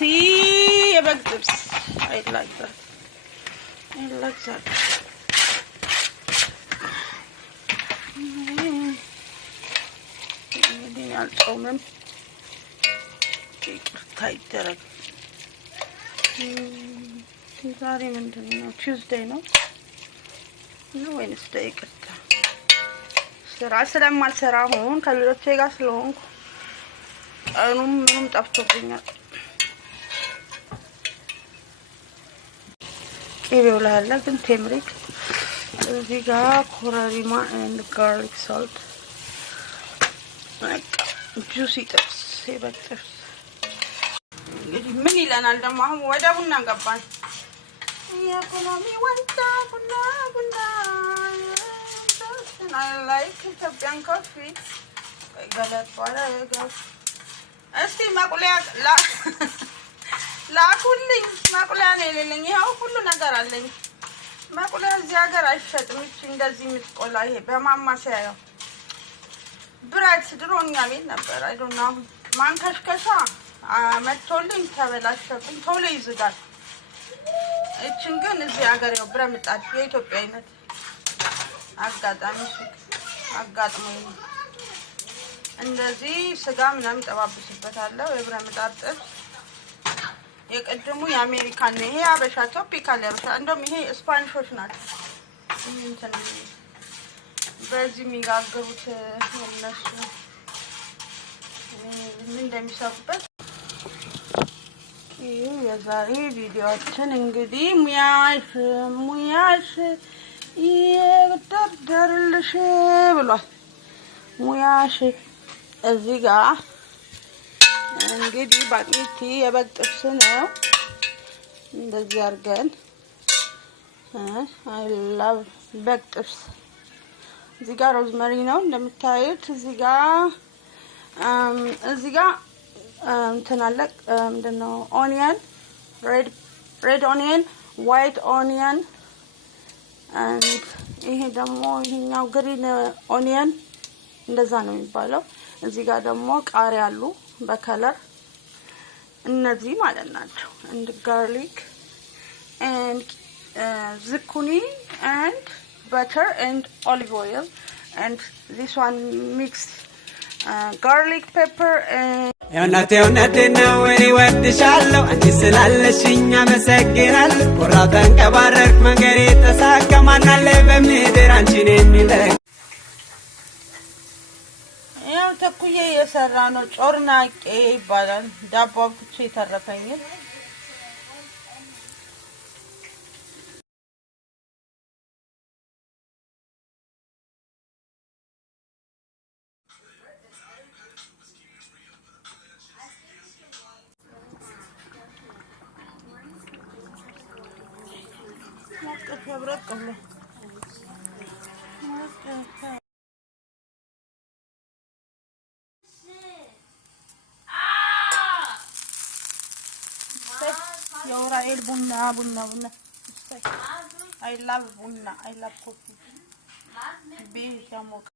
juicy የበግ ጥብስ I like that እንግዲህ አልጾምም ይቅርታ ይደረግ ዛሬ ምንድነው ቱዝዴይ ነው ወይንስዴይ ይቅርታ ስራ ስለማልሰራ አሁን ከልጆቼ ጋር ስለሆንኩ ቀኑም ምንም ጠፍቶብኛል ቅቤው ላይ አለ ግን ቴምሪክ እዚህ ጋር ኮረሪማ and garlic salt juicy ጥብስ የበግ ጥብስ እንግዲህ ምን ይለናል ደግሞ አሁን ወደ ቡና ገባን የኢኮኖሚ ወንታ ቡና I like Ethiopian coffee ገለጥ ባለ እስቲ ማቁሊያ ላኩልኝ ማቁሊያ ነው የሌለኝ ይሄው ሁሉ ነገር አለኝ ማቁሊያ እዚህ ሀገር አይሸጥም እቺ እንደዚህ የምትቆላ ይሄ በማማሰያ ነው ብራይት ድሮኛ ቤት ነበር አይ ዶንት ኖ ማንከሽከሻ መጥቶልኝ ተበላሸብኝ ቶሎ ይዝጋል እቺን ግን እዚህ ሀገር ነው ብረምጣት የኢትዮጵያ አይነት አጋጣሚ እንደዚህ ስጋ ምናምን ጠባብስበታለሁ የብረምጣት ጥብስ የቀድሙ የአሜሪካን ነው ይሄ አበሻ ቶፒካል ያበሻ እንደውም ይሄ ስፓኒሾች ናቸው እንትን በዚህ የሚጋገሩት እነሱ ምን እንደሚሰሩበት የዛሬ ቪዲዮአችን እንግዲህ ሙያሽ ይደርደርልሽ ብሏል ሙያሽ እዚህ ጋር እንግዲህ ባቂቲ የበግ ጥብስ ነው እንደዚህ አድርገን I love በግ ጥብስ እዚህ ጋር ሮዝመሪ ነው እንደምታዩት እዚህ ጋር እንትን አለ ምንድነው ኦኒየን red onion white onion and ይሄ ደግሞ ይሄኛው green onion እንደዛ ነው የሚባለው እዚህ ጋር ደግሞ ቃሪያ አሉ በከለር እነዚህ ማለት ናቸው and garlic and zucchini and butter and olive oil and this one mixed garlic pepper and የእውነቴ ነው እኔ ወድሻለሁ አንቺ ስላለሽኝ አመሰግናለሁ ቆራጠን ከባረክ መንገሬ ተሳካ ማናለ በምድር አንቺን የሚለኝ ያው ተኩዬ የሰራ ነው ጮርናቄ ይባላል ዳቦ አብኩቼ ተረፈኝ የውራኤል ቡና I love ቡና I love coffee ቤት ያሞቃ